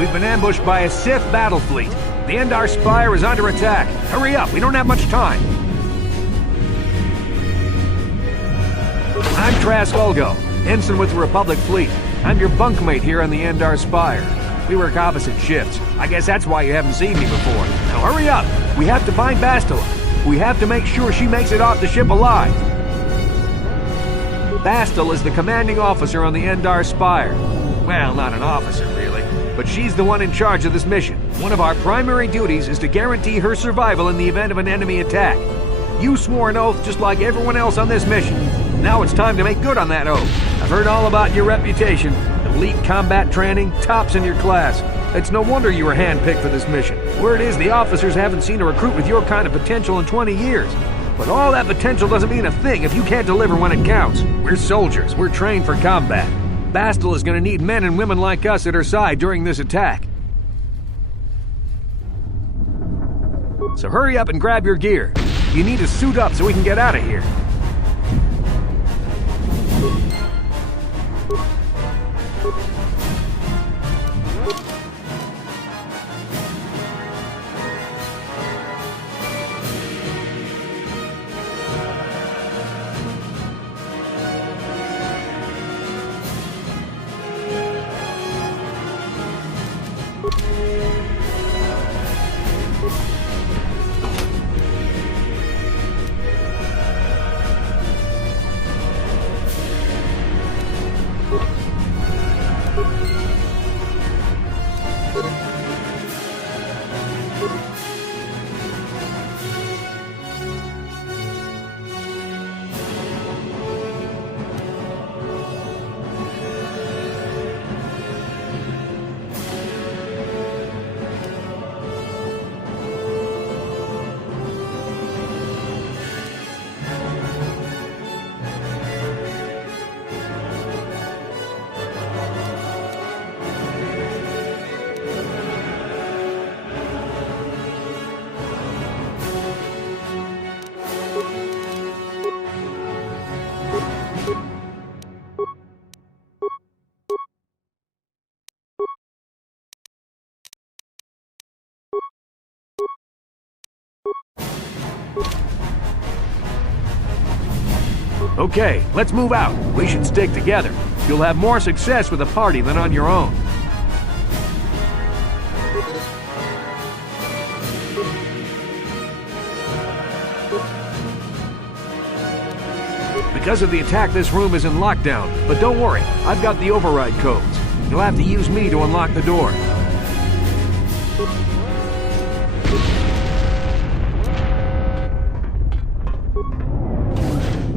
We've been ambushed by a Sith battle fleet. The Endar Spire is under attack. Hurry up, we don't have much time. I'm Trask Olgo, ensign with the Republic fleet. I'm your bunkmate here on the Endar Spire. We work opposite shifts. I guess that's why you haven't seen me before. Now hurry up! We have to find Bastila. We have to make sure she makes it off the ship alive. Bastila is the commanding officer on the Endar Spire. Well, not an officer, really, but she's the one in charge of this mission. One of our primary duties is to guarantee her survival in the event of an enemy attack. You swore an oath just like everyone else on this mission. Now it's time to make good on that oath. I've heard all about your reputation. Elite combat training, tops in your class. It's no wonder you were handpicked for this mission. Word is the officers haven't seen a recruit with your kind of potential in 20 years. But all that potential doesn't mean a thing if you can't deliver when it counts. We're soldiers. We're trained for combat. Bastila is going to need men and women like us at her side during this attack. So hurry up and grab your gear. You need to suit up so we can get out of here. Okay, let's move out. We should stick together. You'll have more success with a party than on your own. Because of the attack, this room is in lockdown. But don't worry, I've got the override codes. You'll have to use me to unlock the door.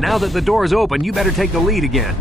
Now that the door is open, you better take the lead again.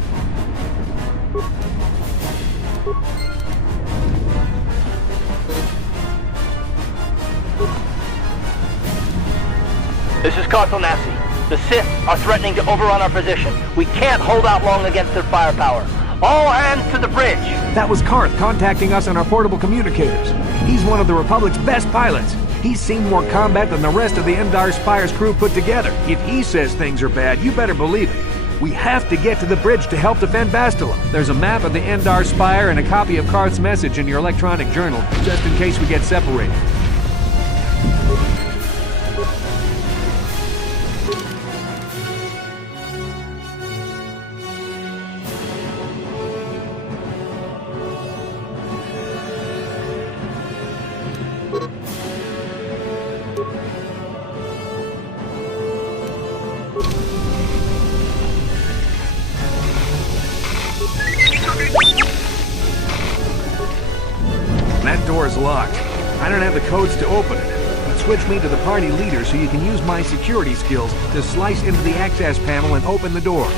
This is Carthonasi. The Sith are threatening to overrun our position. We can't hold out long against their firepower. All hands to the bridge! That was Karth contacting us on our portable communicators. He's one of the Republic's best pilots. He's seen more combat than the rest of the Endar Spire's crew put together. If he says things are bad, you better believe it. We have to get to the bridge to help defend Bastila. There's a map of the Endar Spire and a copy of Karth's message in your electronic journal, just in case we get separated. That door is locked. I don't have the codes to open it. But switch me to the party leader so you can use my security skills to slice into the access panel and open the door.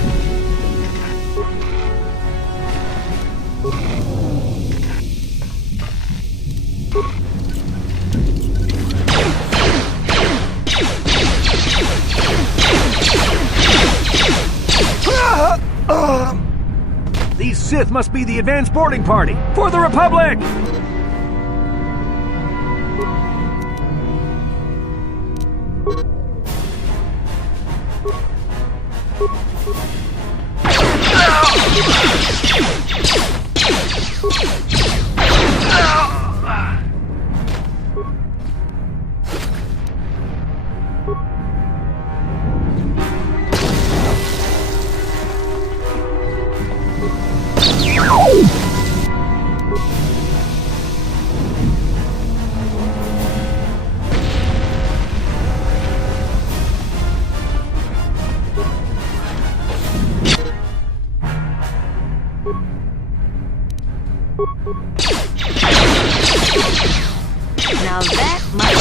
These Sith must be the advanced boarding party for the Republic! Now that might...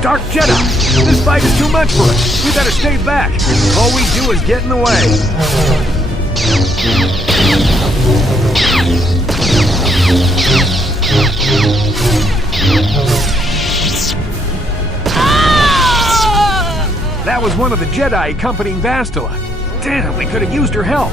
Dark Jedi! This fight is too much for us! We better stay back! All we do is get in the way! That was one of the Jedi accompanying Bastila. Damn, we could have used her help!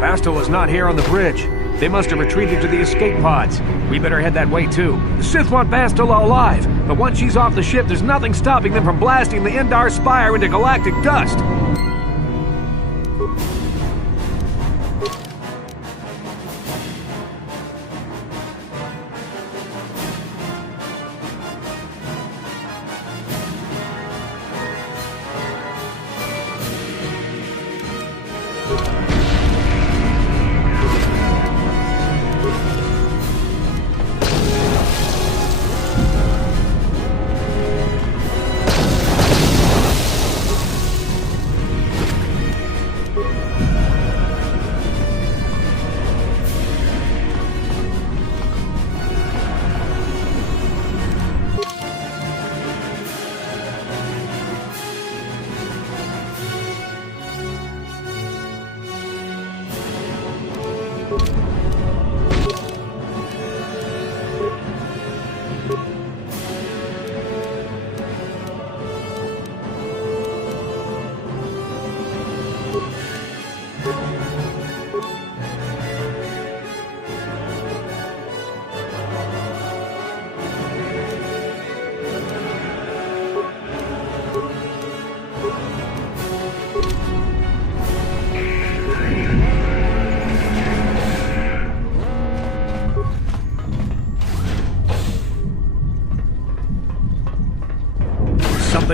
Bastila's not here on the bridge. They must have retreated to the escape pods. We better head that way too. The Sith want Bastila alive, but once she's off the ship, there's nothing stopping them from blasting the Endar Spire into galactic dust.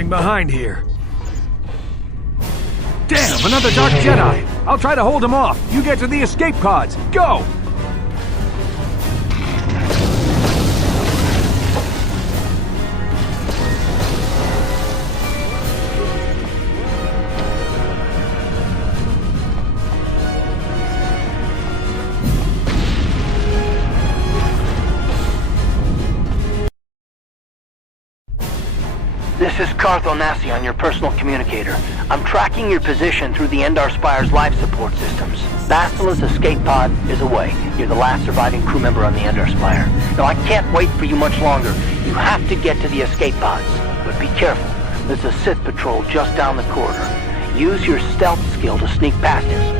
falling behind here. Damn, another Dark Jedi! I'll try to hold him off. You get to the escape pods. Go! This is Cartho Nassi on your personal communicator. I'm tracking your position through the Endar Spire's life support systems. Bastila's escape pod is away. You're the last surviving crew member on the Endar Spire. Now, I can't wait for you much longer. You have to get to the escape pods. But be careful. There's a Sith patrol just down the corridor. Use your stealth skill to sneak past him.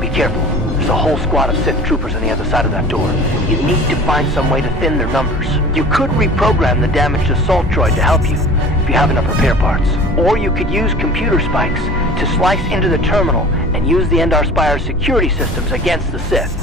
Be careful. There's a whole squad of Sith troopers on the other side of that door. You need to find some way to thin their numbers. You could reprogram the damaged assault droid to help you, if you have enough repair parts. Or you could use computer spikes to slice into the terminal and use the Endar Spire's security systems against the Sith.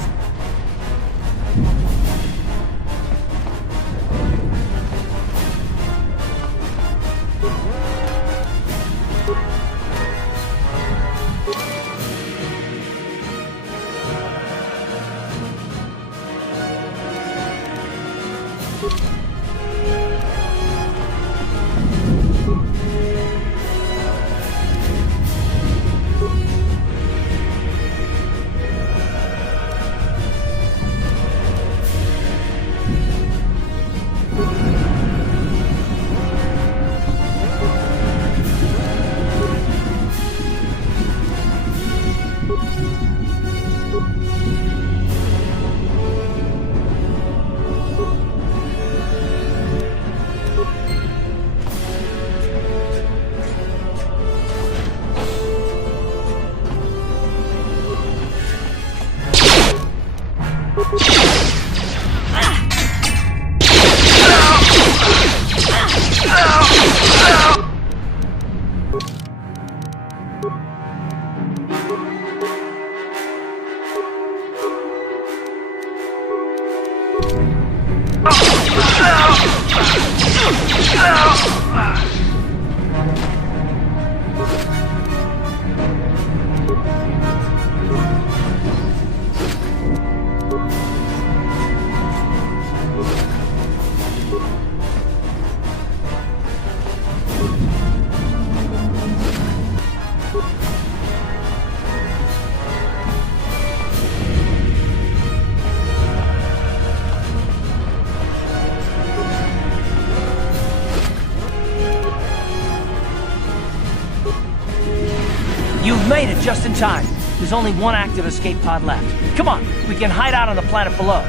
You've made it just in time. There's only one active escape pod left. Come on, we can hide out on the planet below.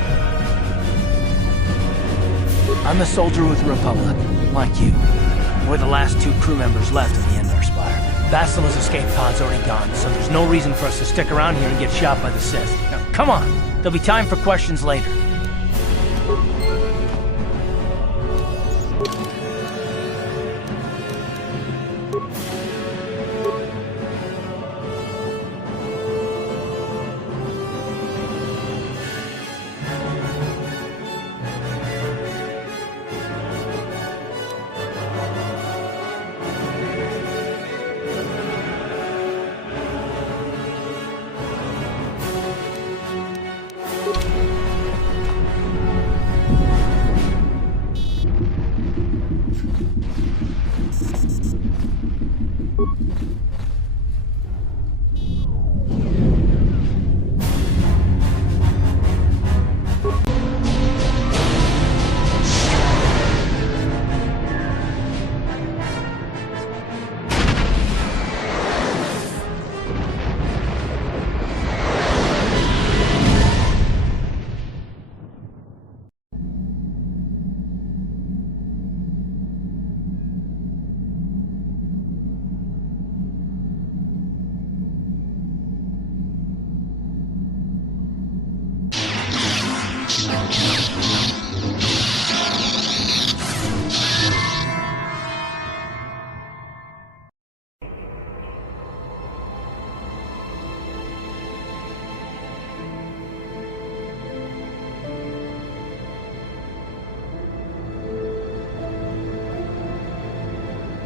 I'm a soldier with the Republic, like you. We're the last two crew members left of the Endar Spire. Bastila's escape pod's already gone, so there's no reason for us to stick around here and get shot by the Sith. Now, come on. There'll be time for questions later.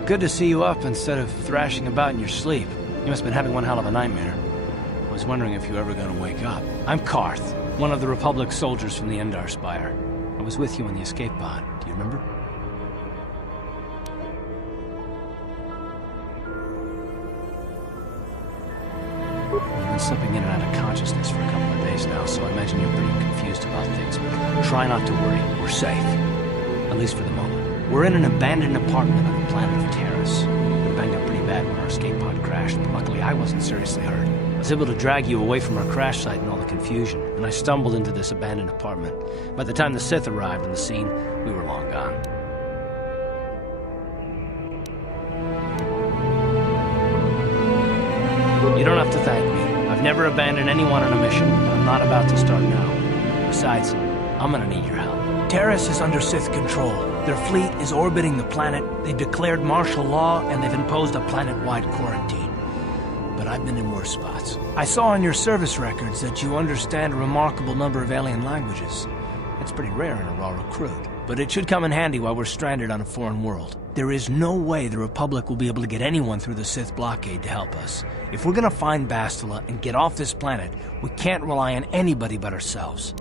Good to see you up instead of thrashing about in your sleep. You must have been having one hell of a nightmare. I was wondering if you were ever going to wake up. I'm Karth, one of the Republic soldiers from the Endar Spire. I was with you in the escape pod. Do you remember? You've been slipping in and out of consciousness for a couple of days now, so I imagine you're pretty confused about things, but try not to worry. We're safe. At least for the moment. We're in an abandoned apartment on the planet of Terrace. We banged up pretty bad when our escape pod crashed, but luckily I wasn't seriously hurt. I was able to drag you away from our crash site and all the confusion, and I stumbled into this abandoned apartment. By the time the Sith arrived on the scene, we were long gone. You don't have to thank me. I've never abandoned anyone on a mission, and I'm not about to start now. Besides, I'm gonna need your help. Terrace is under Sith control. Their fleet is orbiting the planet, they've declared martial law, and they've imposed a planet-wide quarantine. But I've been in worse spots. I saw on your service records that you understand a remarkable number of alien languages. It's pretty rare in a raw recruit, but it should come in handy while we're stranded on a foreign world. There is no way the Republic will be able to get anyone through the Sith blockade to help us. If we're gonna find Bastila and get off this planet, we can't rely on anybody but ourselves.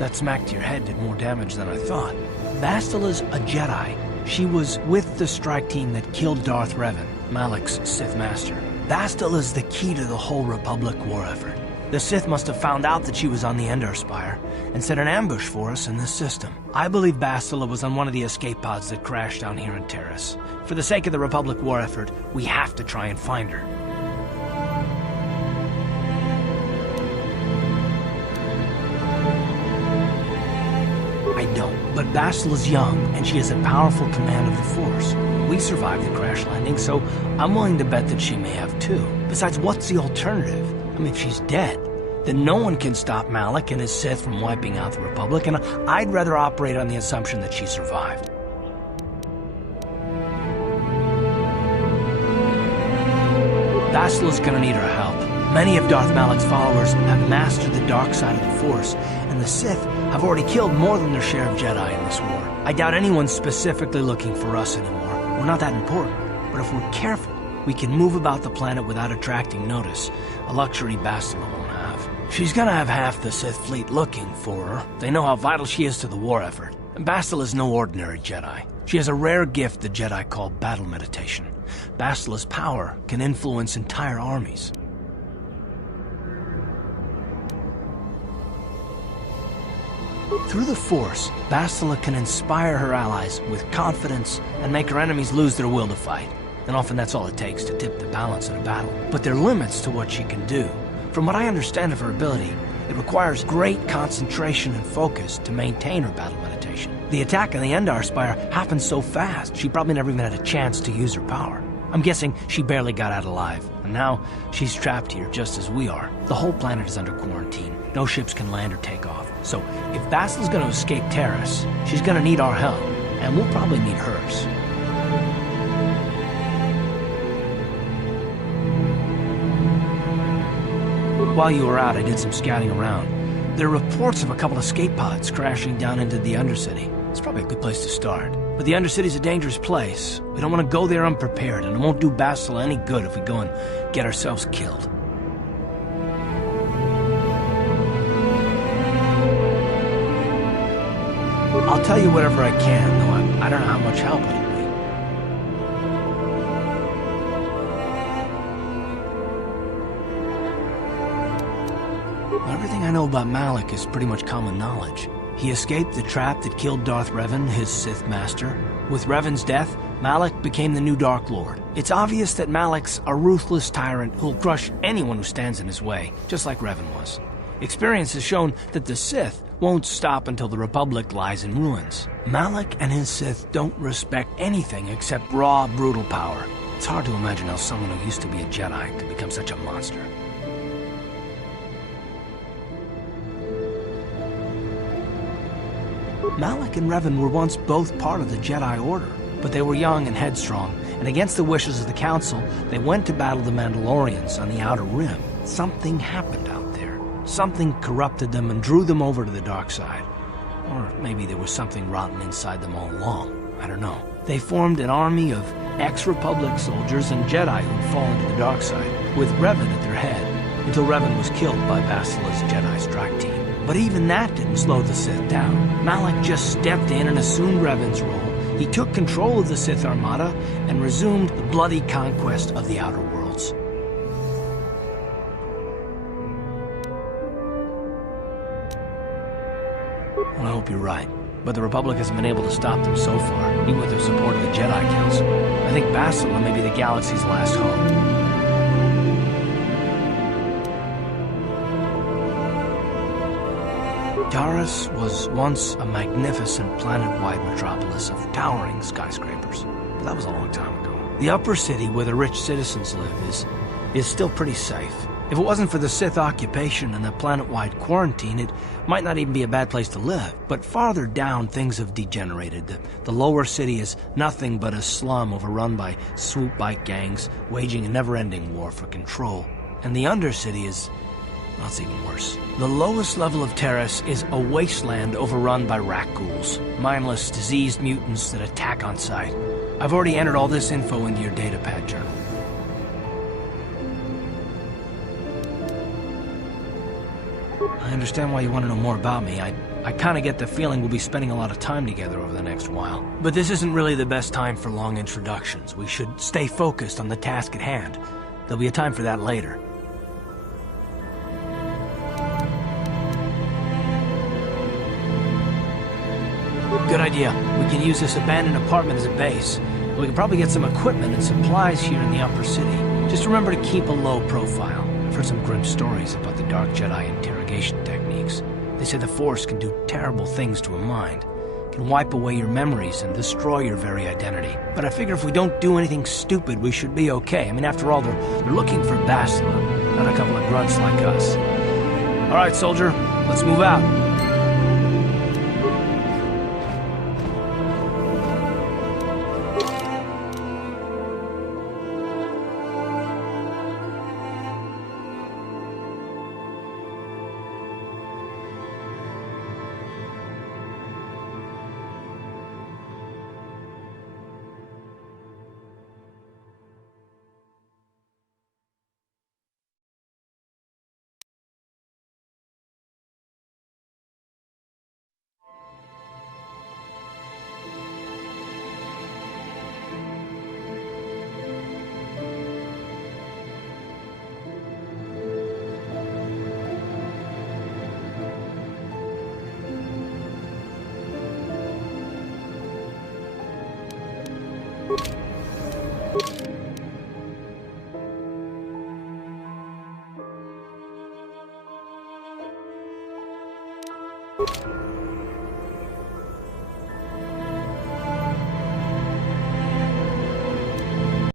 That smack to your head did more damage than I thought. Bastila's a Jedi. She was with the strike team that killed Darth Revan, Malak's Sith Master. Bastila's the key to the whole Republic war effort. The Sith must have found out that she was on the Endar Spire and set an ambush for us in this system. I believe Bastila was on one of the escape pods that crashed down here in Terrace. For the sake of the Republic war effort, we have to try and find her. I don't, but Bastila's young, and she has a powerful command of the Force. We survived the crash landing, so I'm willing to bet that she may have too. Besides, what's the alternative? I mean, if she's dead, then no one can stop Malak and his Sith from wiping out the Republic, and I'd rather operate on the assumption that she survived. Bastila's gonna need our help. Many of Darth Malak's followers have mastered the dark side of the Force, and the Sith have already killed more than their share of Jedi in this war. I doubt anyone's specifically looking for us anymore. We're not that important, but if we're careful, we can move about the planet without attracting notice, a luxury Bastila won't have. She's gonna have half the Sith fleet looking for her. They know how vital she is to the war effort. And Bastila's no ordinary Jedi. She has a rare gift the Jedi call battle meditation. Bastila's power can influence entire armies. Through the Force, Bastila can inspire her allies with confidence and make her enemies lose their will to fight. And often that's all it takes to tip the balance in a battle. But there are limits to what she can do. From what I understand of her ability, it requires great concentration and focus to maintain her battle meditation. The attack on the Endar Spire happened so fast, she probably never even had a chance to use her power. I'm guessing she barely got out alive, and now she's trapped here just as we are. The whole planet is under quarantine. No ships can land or take off. So if Bastila's gonna escape Terrace, she's gonna need our help, and we'll probably need hers. While you were out, I did some scouting around. There are reports of a couple escape pods crashing down into the Undercity. It's probably a good place to start. But the Undercity's a dangerous place. We don't want to go there unprepared, and it won't do Bastila any good if we go and get ourselves killed. I'll tell you whatever I can, though I don't know how much help it'll be. Everything I know about Malak is pretty much common knowledge. He escaped the trap that killed Darth Revan, his Sith Master. With Revan's death, Malak became the new Dark Lord. It's obvious that Malak's a ruthless tyrant who'll crush anyone who stands in his way, just like Revan was. Experience has shown that the Sith won't stop until the Republic lies in ruins. Malak and his Sith don't respect anything except raw, brutal power. It's hard to imagine how someone who used to be a Jedi could become such a monster. Malak and Revan were once both part of the Jedi Order, but they were young and headstrong, and against the wishes of the Council, they went to battle the Mandalorians on the Outer Rim. Something happened out there. Something corrupted them and drew them over to the dark side. Or maybe there was something rotten inside them all along. I don't know. They formed an army of ex-Republic soldiers and Jedi who'd fallen to the dark side, with Revan at their head, until Revan was killed by Basila's Jedi strike team. But even that didn't slow the Sith down. Malak just stepped in and assumed Revan's role. He took control of the Sith Armada and resumed the bloody conquest of the Outer Worlds. Well, I hope you're right. But the Republic hasn't been able to stop them so far, even with the support of the Jedi Council. I think Basila may be the galaxy's last hope. Taris was once a magnificent planet-wide metropolis of towering skyscrapers. But that was a long time ago. The upper city where the rich citizens live is still pretty safe. If it wasn't for the Sith occupation and the planet-wide quarantine, it might not even be a bad place to live. But farther down, things have degenerated. The lower city is nothing but a slum overrun by swoop bike gangs, waging a never-ending war for control. And the undercity is... well, it's even worse. The lowest level of Terrace is a wasteland overrun by rat ghouls, mindless, diseased mutants that attack on sight. I've already entered all this info into your datapad journal. I understand why you want to know more about me. I kind of get the feeling we'll be spending a lot of time together over the next while. But this isn't really the best time for long introductions. We should stay focused on the task at hand. There'll be a time for that later. Good idea. We can use this abandoned apartment as a base. We can probably get some equipment and supplies here in the upper city. Just remember to keep a low profile. I've heard some grim stories about the Dark Jedi interrogation techniques. They say the Force can do terrible things to a mind. It can wipe away your memories and destroy your very identity. But I figure if we don't do anything stupid, we should be okay. I mean, after all, they're looking for Basila, not a couple of grunts like us. All right, soldier, let's move out. You